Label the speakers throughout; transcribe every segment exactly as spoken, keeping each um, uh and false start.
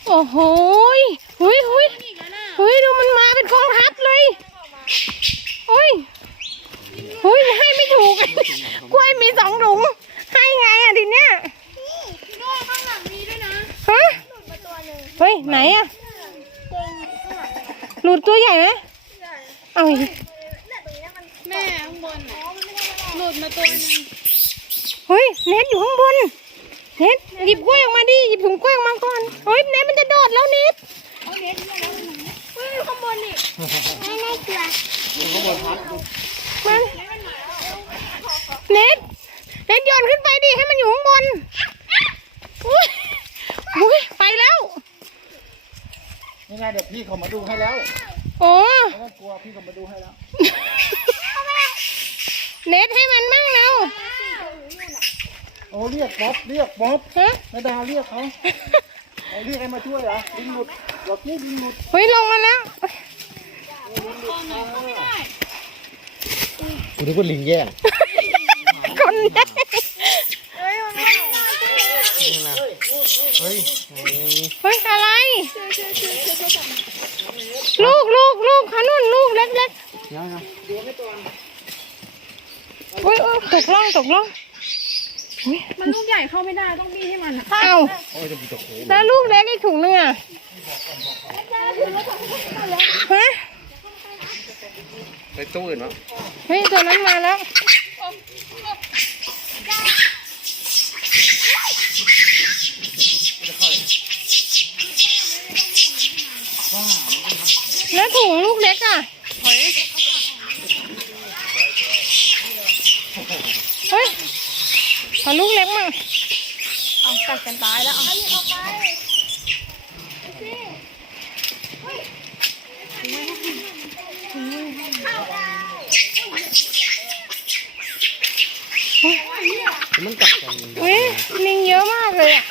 Speaker 1: โอ้โหยหุยหุยหุยดูมันมาเป็นกองทัพเลยโอ้ยหุยให้ไม่ถูกกล้วยมีสองถุงให้ไงอ่ะทีเนี้ย
Speaker 2: ดูข้างหลังมีด้วยนะ
Speaker 1: ฮะเฮ้ยไหนอ่ะหลุดตัวใหญ่ไหมเอา
Speaker 2: แม่ข้างบนหลุดมาตัวนึง
Speaker 1: เฮ้ยเน็ตอยู่ข้างบนเน็ตหยิบกล้วยออกมาดิหยิบถุงกล้วยออกมาก่อนเฮ้ยเน็ตมันจะโดดแล้วเน็ต
Speaker 2: เอาเน็ตแล้วเฮ้ยข้างบนนี่ไม่ได้เกลือ
Speaker 1: มันเน็ตเน็ตโยนขึ้นไปดิให้มันอยู่ข้างบนอุ้ยอุ้ยไปแล้ว
Speaker 3: นี่ไงเดี๋ยวพี่เขามาดูให้แล้ว
Speaker 1: โอ้
Speaker 3: ไม่ต้องกลัวพี่เขามาดูให้แล้ว
Speaker 1: เน็ตให้มันมั่งแล้ว
Speaker 3: โอ้เรียกบ๊อบเรียกบ๊อบ
Speaker 1: ฮะ
Speaker 3: นาดาเรียกเขาเอาเรียกให้มาช่วยเหรอลิงหลุดหลบนี่ลิงหลุด
Speaker 1: เฮ้ยลงมาแล้ว
Speaker 3: กูนึกว่าลิงแย่
Speaker 1: คนแย่
Speaker 3: เฮ้ยเฮ้ย
Speaker 1: เฮ้ยอะไรลูกลูกลูกขานุ่นลูกเล็กเล็กเฮ้ยตกล่องตกล่อง
Speaker 2: มันลูกใหญ่เข้าไม่ได้ต้องบี้ให้มัน
Speaker 1: เอ้าแล้วลูกเล็กอีกถุงนึงอ่ะฮะ
Speaker 3: ไปตู้อื่นวะ
Speaker 1: เฮ้ยตัวนั้นมาแล้วแล้วถุงลูกเล็กอ่ะเฮ้ยเอาลูกเล็กมา
Speaker 2: เอากัดกันตายแล้วเอา
Speaker 3: มันกัดกัน
Speaker 1: เฮ้ยลิงเยอะมากเลยอ่ะ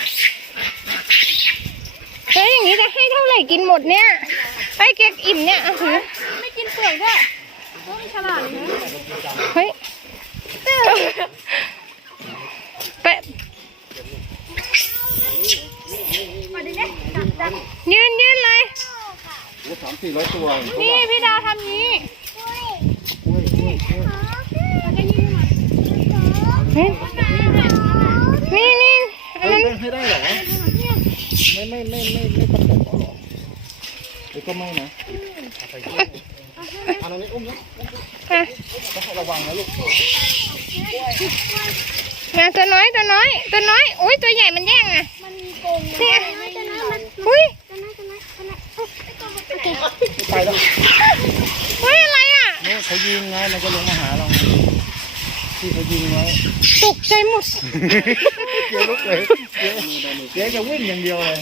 Speaker 1: เฮ้ยอย่างนี้จะให้เท่าไหร่กินหมดเนี่ยไอ้เก๊กอิ่มเนี่ยอ่ะหือ
Speaker 2: ไม่กินเปลือกด้วยต้องฉลาดนะ
Speaker 1: เฮ้ยไปยืนยืนเลย
Speaker 3: สามสี่ร้อยตัว
Speaker 1: นี่พี่ดาวทำนี้นี่นี่
Speaker 3: อันนั้นให้ได้เหรอไม่ไม่ไม่ไม่ไม่ประกบหรอหรือก็ไม่นะอันนี้อุ้มนะต้องระวังนะลูก
Speaker 1: นะตัวน้อยตัวน้อยตัวน้อยอุ้ยตัวใหญ่มันแย่งอ่ะเนี่ยอุ้ย
Speaker 3: ไปแล้ว
Speaker 1: เฮ้ยอะไรอ่ะ
Speaker 3: นี่เขายิงไงมันจะลงมาหาเราที่เขายิงไว้
Speaker 1: ตกใจหมด
Speaker 3: เกี่ยวลุกเลยเดี๋ยวจะวิ่งอย่างเดียวเลย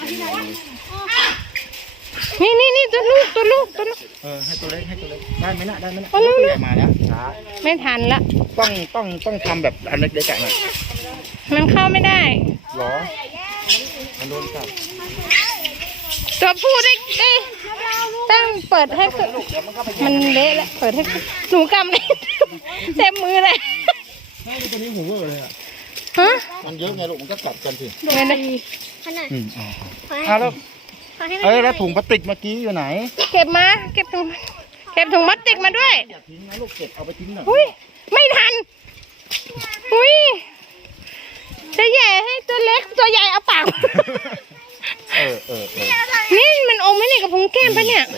Speaker 1: นี่นี่นี่ตัวลูกตัวลูกตัวลูก
Speaker 3: เออให้ตัวเล็กให้ตัวเล็กได้ไหมนะได้ไหมนะ
Speaker 1: ตัวใหญ่
Speaker 3: มาแล้วช้า
Speaker 1: ไม่ทันละ
Speaker 3: ต้องต้องต้องทำแบบอันเล็กๆกันหน่อย
Speaker 1: มันเข้าไม่ได้
Speaker 3: หรอมันโดนกัด
Speaker 1: ตัวพูดได้ได้ตั้งเปิดให้มันเละแล้วเปิดให้หนูกำเลยเต็มมือเลย
Speaker 3: ตัวนี้หูเวอร์เลยอ่ะ
Speaker 1: ฮะ
Speaker 3: มันเยอะไงลูกมันก็กัดกันสิ
Speaker 1: เงินดี
Speaker 3: อืมอ่าแล้วเอ้ยแล้วถุงพลาสติกเมื่อกี้อยู่ไหน
Speaker 1: เก็บมาเก็บถุงเก็บถุงพลาสติกมาด้วย
Speaker 3: อย่าทิ้งนะลูกเก็บเอาไปทิ้งหน่อย
Speaker 1: อุ้ยไม่ทันอุ้ยตัวใหญ่ให้ตัวเล็กตัวใหญ่เอาปาก
Speaker 3: เออเออ
Speaker 1: นี่มันอมไม่เนี่ยกับพุงแก้มปะเนี่ย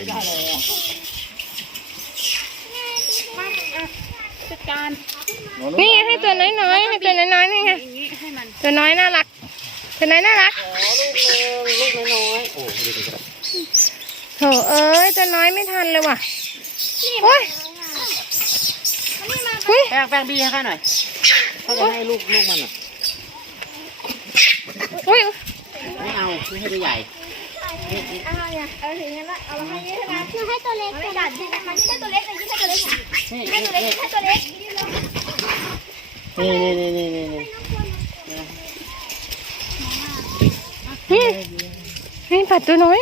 Speaker 2: จัดการ
Speaker 1: นี่ให้ตัวน้อยๆให้ตัวน้อยๆนี่ไงตัวน้อยน่ารักตัวน้อยน่ารัก
Speaker 3: ลูกน้อยโอ้ดีดีครับ
Speaker 1: โถเอ้ยตัวน้อยไม่ทันเลยว่ะโอ้ย
Speaker 3: แป้งแป้งบี้ให้ข้าหน่อยเขาจะให้ลูกลูกมันอ่ะ
Speaker 1: อุ้ย
Speaker 3: ไม่เอาไม่ให้ตัวใหญ่
Speaker 2: เอาเนี่ยเอาถึงงั้นละเอามาให้นี่ใช่ไหมคือให้ตัวเล็กไม่กัดที่มันไม่ใช่ตัวเล็กเลยที่ให้ตัวเล็กให้ตัวเล็กให้ตัวเล็ก
Speaker 3: นี่นี่นี่นี่นี่
Speaker 1: นี่นี่ปัดตัวน้อย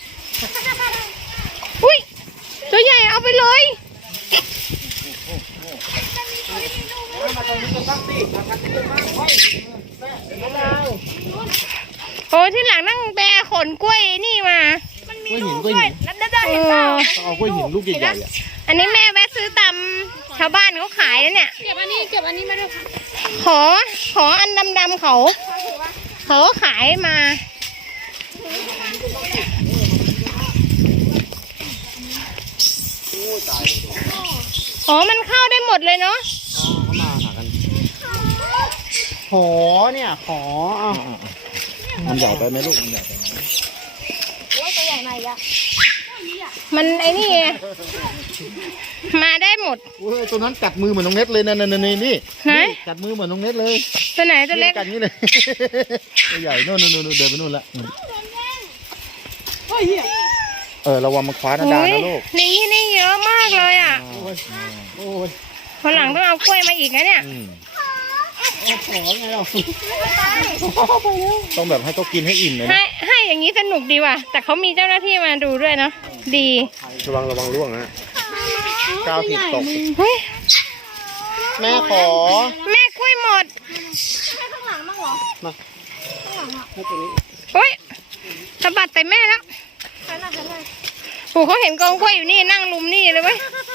Speaker 1: อุ้ยตัวใหญ่เอาไปเลย
Speaker 3: มาตรงนี้ก็ตั้งสิมาทางนี้ก็ตั้งไว้แม่
Speaker 1: โอ้ที่หลังนั่งแบกขนกล้วยนี่มา
Speaker 2: มัน
Speaker 3: ก
Speaker 2: มี
Speaker 3: ล้วยหิ
Speaker 2: ลู
Speaker 3: น
Speaker 2: ก
Speaker 3: กล้วย
Speaker 2: ด้ว
Speaker 3: หิ
Speaker 2: ย
Speaker 3: น
Speaker 2: แล้วได้เห็นเปล่า
Speaker 3: ต้องเอากล้วยหินลูกใหญ่ๆอ่ะ
Speaker 1: อันนี้แม่แวะซื้อตามชาวบ้านเขาขายนะเนี่ย
Speaker 2: เก็บอันนี้เก็บอันนี้มาด้วยค่ะ
Speaker 1: ขอขออันดำๆเขาเขาขายมาอ๋อมันเข้าได้หมดเลยเนาะ
Speaker 3: อ๋อเขามาหากันขอเนี่ยขออ้าวมันใหญ่ไปไหมลูกมันใหญ่ไปไหม
Speaker 2: โอ้ยตัวใหญ่ไหนอะ
Speaker 1: มันไอ้นี่ไงมาได้หมด
Speaker 3: เว้ยตัวนั้นกัดมือเหมือนน้องเน็ตเลยนะนี่นี่นี่
Speaker 1: ไหน
Speaker 3: กัดมือเหมือนน้องเน็ตเลย
Speaker 1: ตัวไหนตัวเล็ก
Speaker 3: กัดงี้เลยตัวใหญ่นู่นนู่นนู่นเดินไปนู่นละเออระวังมันคว้าหน้าดา
Speaker 1: โอ้ย
Speaker 3: นะลูก
Speaker 1: ลิงที่นี่เยอะมากเลยอ่ะ
Speaker 3: โอ้ยโอ้ย
Speaker 1: วันหลังต้องเอากล้วยมาอีกนะเนี่ย
Speaker 3: อืมขอไงเราต้องแบบให้เขากินให้อิ่มเลยนะ
Speaker 1: ให้ให้อย่างนี้สนุกดีว่ะแต่เขามีเจ้าหน้าที่มาดูด้วยเนาะดี
Speaker 3: ระวังระวังร่วงนะก้าวผิดตก
Speaker 1: เฮ้ย
Speaker 3: แม่ขอ
Speaker 1: แม่กล้วยหมด
Speaker 2: ให้ข้างหลังบ้างเหรอ
Speaker 3: มาให้ตัวนี้
Speaker 1: เฮ้ยสะบัดใส่แม่แล้ว
Speaker 2: ใครน่ะใครน่ะ
Speaker 1: โอ้เขาเห็นกองกล้วยอยู่นี่นั่งลุมนี่เลยเว้ย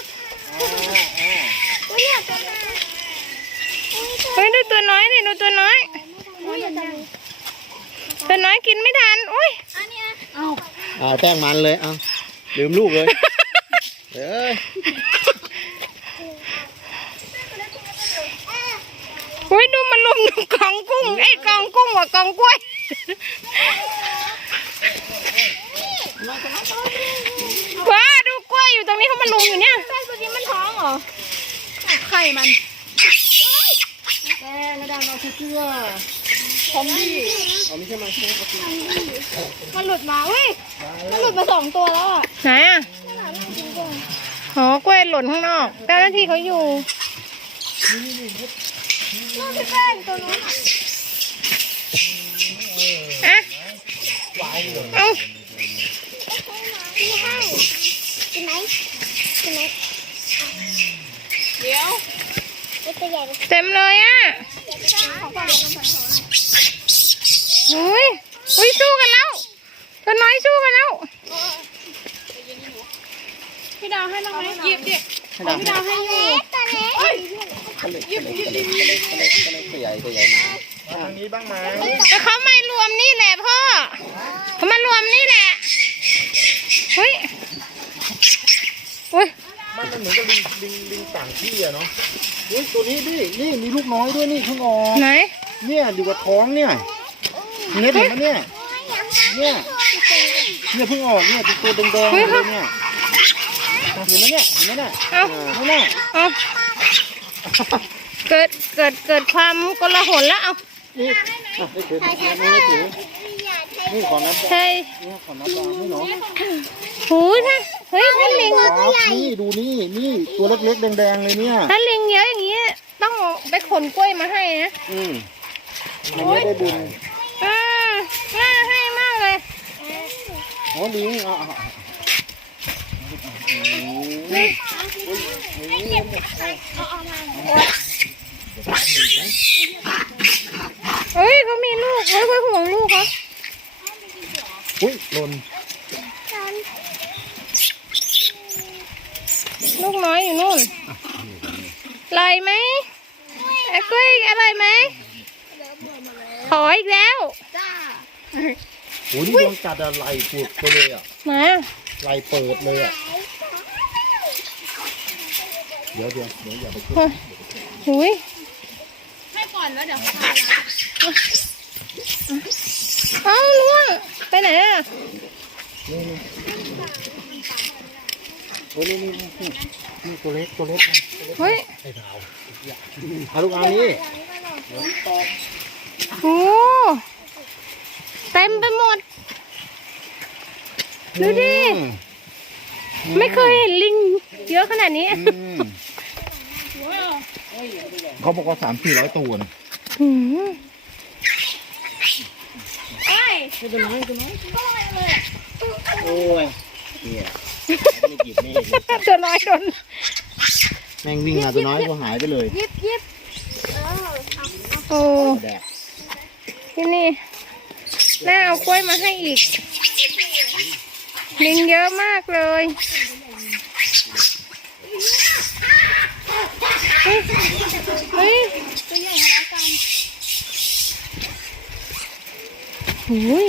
Speaker 2: ตัวเนี่ยตัวเนี่ย
Speaker 1: เฮ้ยดูตัวน้อยนี่ดูตัวน้อย
Speaker 2: โอ้ยยังไง
Speaker 1: ตัวน้อยกินไม่ทันโอ้ย
Speaker 2: อันนี้นะ
Speaker 3: อ่าแป้งมันเลยเอาลืมลูกเลยเอ้ย
Speaker 1: เฮ้ยดูมันลุมดูกองกุ้งไอ้ยกองกุ้งกับกองกล้วยว้าดูกล้วยอยู่ตรงนี้เขามาลุมอยู่เนี่ย
Speaker 2: แป้งตัวนี้มันท้องเหรอไข่มันแป้งแล้วดำเอาเชื่อพร้อมดิ
Speaker 3: เอาไม่ใช่มันใช่ไหม
Speaker 2: มันหลุดมาเว้ยมันหลุดมาสองตัวแล้วอ่ะ
Speaker 1: ไหนอ่ะอ๋อกล้วยหล่นข้างนอกเจ้าหน้าที่เขาอยู่
Speaker 2: นู่นพี่แป้งตัวนู้น
Speaker 1: อะเอา
Speaker 2: พี่ให้กินไหมกินไหมเดี๋ยวตัวใหญ่
Speaker 1: เต็มเลยอ่ะ
Speaker 2: ของฝากของฝาก
Speaker 1: อุ้ยอุ้ยสู้กันแล้วตัวน้อยสู้กันแล้ว
Speaker 2: พี่ดาวให้บ้างไหมหยิบดิ
Speaker 3: ให้ดาว
Speaker 2: พี่ดาวให้อยู่หยิบหยิบหยิบ
Speaker 3: ตัวใหญ่ตัวใหญ่มากทางนี้บ้างไหม
Speaker 1: แต่เขาไม่รวมนี่แหละพ่อเขามารวมนี่แหละเฮ้ยอุ้ย
Speaker 3: มันมันเหมือนกับลิงลิงลิงต่างที่อะเนาะอุ้ยตัวนี้ดินี่มีลูกน้อยด้วยนี่ข้างออก
Speaker 1: ไหน
Speaker 3: เนี่ยอยู่กับท้องเนี่ยเน็ตเห็นไหมเนี่ยเนี่ยเนี่ยเพิ่งออกเนี่ยตัวแดงๆเลยเนี่ยเห็นไหมเนี่ยเห็นไหมเนี่ย
Speaker 1: เอา
Speaker 3: นั่นแหละ
Speaker 1: เอาเกิดเกิดเกิดความกลาหนแล้วเอา
Speaker 3: นี่อ่ะไม่ถือไม่ไม่ถือนี่ขอนับ
Speaker 1: ใช่
Speaker 3: นี่ขอนับดาวให้หนู
Speaker 1: หูยถ้าเฮ้ยถ้าลิง
Speaker 3: ครับนี่ดูนี่นี่ตัวเล็กๆแดงๆเลยเนี่ย
Speaker 1: ถ้าลิงเยอะอย่างนี้ต้องไปขนกล้วยมาให้นะ
Speaker 3: อืมมันไม่ได้บุญ
Speaker 1: อืมน่าให้มากเลย
Speaker 3: อ๋อลิงอ่ะอ่ะอ่ะ
Speaker 1: เฮ้ยเขามีลูกเฮ้ยเขาห่วงลูกเขา
Speaker 3: อุ้ยหล่น
Speaker 1: ลูกน้อยอยู่นู่นลอยไหมไอ้กล้วยอะไรไหมขออีกแล้ว
Speaker 3: โอ้นี่โดนกัดอะไรปวดไปเลยอ่ะ
Speaker 1: มา
Speaker 3: ไหลเปิดเลยอ่ะเดี๋ยวเดี๋ยวเดี๋ยวอย่าไปขึ้น
Speaker 1: หุย
Speaker 2: ให้ก่อนแล้วเดี๋ยว
Speaker 1: เอ้าล่วงไปไหนอ่ะ
Speaker 3: นี่นี่โอ้นี่นี่นี่นี่ตัวเล็กตัวเล็กนะ
Speaker 1: เฮ้ย
Speaker 3: ไอ้ดาวเอาลูกเอานี่
Speaker 1: โอ้เต็มไปหมด ดูดิ ไม่เคยเห็นลิงเยอะขนาดนี้
Speaker 3: อืมเขาบอกว่าสามสี่ร้อยตัวนะ
Speaker 1: หืม
Speaker 2: เอ้ย
Speaker 3: ตัวน้อยตัวน้อยโอ้ยเนี่ยไม่หยิบไม่เห็นเลย
Speaker 1: ตัวน้อยโดน
Speaker 3: แม่งวิ่งมาตัวน้อยก็หายไปเลย
Speaker 2: ยิบยิบ
Speaker 1: โอ้
Speaker 3: แดก
Speaker 1: ที่นี่แม่เอากล้วยมาให้อีกลิงเยอะมากเลยเฮ้ยเฮ้ยตัวใหญ่ขนาดกันหุย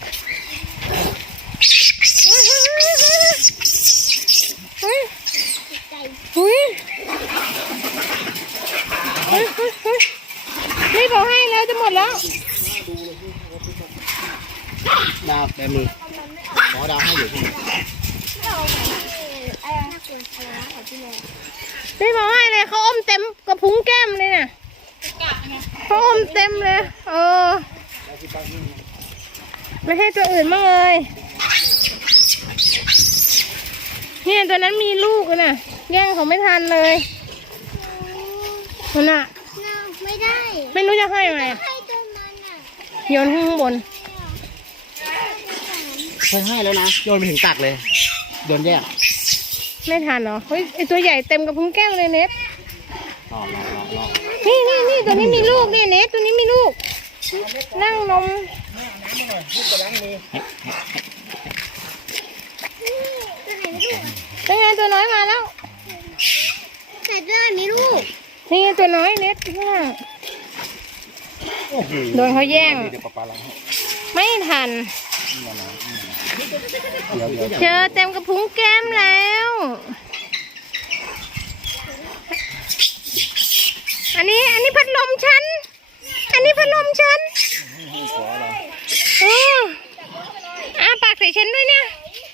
Speaker 1: เฮ้ยเฮ้ยเฮ้ยเฮ้ยเฮ้ยไม่บอกให้แล้วจะหมดแล้ว
Speaker 3: ดาวในมือหมอดาวให้อยู่ที่นี่
Speaker 1: ไม่บอกให้เลยเขาอมเต็มกระพุ้งแก้มเลยน่ะเขาอมเต็มเลยเออไม่ให้ตัวอื่นบ้างเลยเนี่ยตัวนั้นมีลูกน่ะแย่งเขาไม่ทันเลยนั่นน่ะ
Speaker 2: ไม่ได้
Speaker 1: ไม่รู้จะให้ยังไง
Speaker 2: ให้ตัวมันอ่ะ
Speaker 1: โยนข้างบน
Speaker 3: เคยให้แล้วนะโยนไปถึงตักเลยโยนแยก
Speaker 1: ไม่ทันเหรอเฮ้ยไอตัวใหญ่เต็มกระพุ้งแก้มเลยเน็ต
Speaker 3: รอรอรอรอ
Speaker 1: นี่นี่นี่ตัวนี้มีลูกนี่เน็ตตัวนี้มีลูกนั่งนมเป็นไงตัวน้อยมาแล้ว
Speaker 2: แต่ตัวมีลูก
Speaker 1: นี่ไงตัวน้อยเน็ตข้างล่าง
Speaker 3: โอ้โห
Speaker 1: โดนเขาแย่ง
Speaker 3: เดี๋ยวปลาปลาล้างให้
Speaker 1: ไม่ทัน
Speaker 3: เดี๋ยวเดี๋ยว
Speaker 1: เจอเต็มกระพุ้งแก้มแล้ว อันนี้อันนี้พัดลมฉัน อันนี้พัดลมฉันเอออ้าปากใส่ฉันด้วยเนี่ย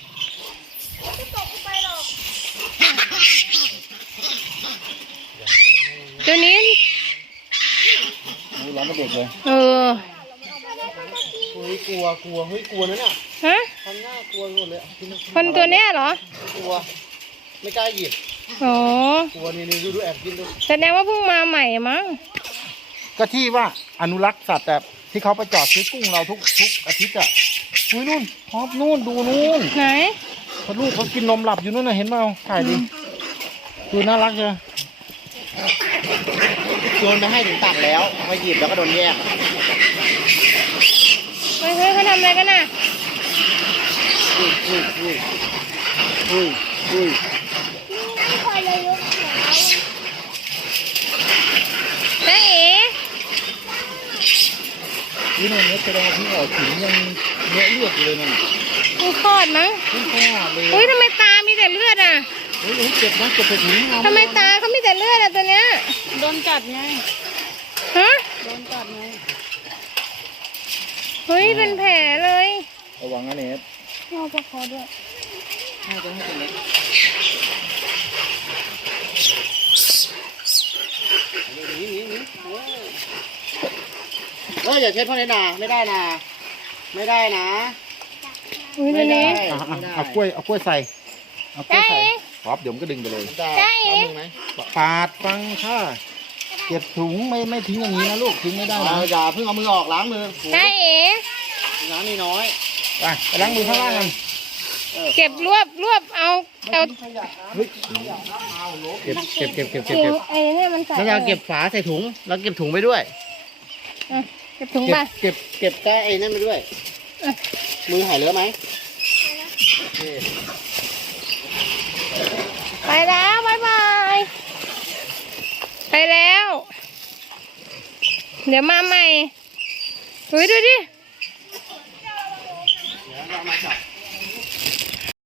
Speaker 1: ตัวนี้
Speaker 3: มือร้อนมาเด็กเลย
Speaker 1: เออ
Speaker 3: เฮ้ยกลัวกลัวเฮ้ยกลัวนะเนี่ย
Speaker 1: ฮะ
Speaker 3: ทำหน้ากลัวหมดเลย
Speaker 1: คนตัวเนี้ยเหรอ
Speaker 3: กลัวไม่กล้าหยิบ
Speaker 1: อ๋อก
Speaker 3: ลัวนี่นี่ดูดูแอบกินดู
Speaker 1: แสดงว่าเพิ่งมาใหม่มั้ง
Speaker 3: ก็ที่ว่าอนุรักษ์สัตว์แต่ที่เขาไปจอดซื้อกุ้งเราทุกทุกอาทิตย์อ่ะอุ้ยนู่นพอบนู่นดูนู่น
Speaker 1: ไหน
Speaker 3: พอลูกเขากินนมหลับอยู่นู่นน่ะเห็นเปล่าถ่ายดิดูน่ารักเลยโยนไปให้ถึงตักแล้วมาหยิบแล้วก็โดนแยก
Speaker 1: เฮ้ยเฮ้ยเขาทำอะไรกันน่ะ
Speaker 3: อุ้ยอุ้ยอุ้ยอุ้ยอุ้ย
Speaker 2: ไม่คอยเลยลูก
Speaker 1: จ๊ะเอ๋
Speaker 3: นี่เนี่ยเนื้อแสดงว่าที่ออกถึงยังเนื้อเลือดอยู่เลยนั่น
Speaker 1: มันคลอดมั้ง
Speaker 3: ไม่พอเลย
Speaker 1: อุ้ยทำไมตามีแต่เลือดอ่ะ
Speaker 3: เฮ้ยเจ็บนะเจ็บไปถึง
Speaker 1: ทำไมตาเขามีแต่เลือดอ่ะตัวเนี้ย
Speaker 2: โดนกัดไง
Speaker 1: ฮะ
Speaker 2: โดนกัดไง
Speaker 1: เฮ้ยเป็นแผลเลย
Speaker 3: ระวังนะเนส
Speaker 1: เอาปลาคอด้วย
Speaker 3: ให้ตัวให้ตัวเล็กหนีหนีหนีเฮ้ยอย่าเช็ดพ่อเนสนาไม่ได้นะไม่ได้นะ
Speaker 1: อุ้ยตัวนี้
Speaker 3: เอากล้วยเอากล้วยใส่เอากล้วยใส่
Speaker 1: ได้
Speaker 3: ป๊อปเดี๋ยวมันก็ดึงไปเลย
Speaker 1: ได้
Speaker 3: ปาดฟังค่ะเก็บถุงไม่ไม่ทิ้งอย่างนี้นะลูกทิ้งไม่ได้นะอย่าเพิ่งเอามือออกล้างมือ
Speaker 1: จ๊ะเอ๋
Speaker 3: น้ำนี่น้อยไปไปล้างมือข้างล่างกัน
Speaker 1: เก็บรวบรวบเอาเอา
Speaker 3: เฮ้ยเก็บเก็บเก็บเก็บเก็บ
Speaker 1: เก็
Speaker 3: เก็
Speaker 1: บบ ไอ้เนี่ยมันใส่
Speaker 3: แล้วเราเก็บฝาใส่ถุงแล้วเก็บถุงไปด้วย
Speaker 1: อ่ะเก็บถุง
Speaker 3: เก็
Speaker 1: ไป
Speaker 3: บเก็บเก็บแต่ไอ้นั่นไปด้วย
Speaker 1: อ่ะ
Speaker 3: มือหายเลอะไหม
Speaker 1: ไปแล้วบายบายไปแล้ว เดี๋ยวมาใหม่อุ้ยดูดิ
Speaker 3: เดี๋ยวเรามาจับ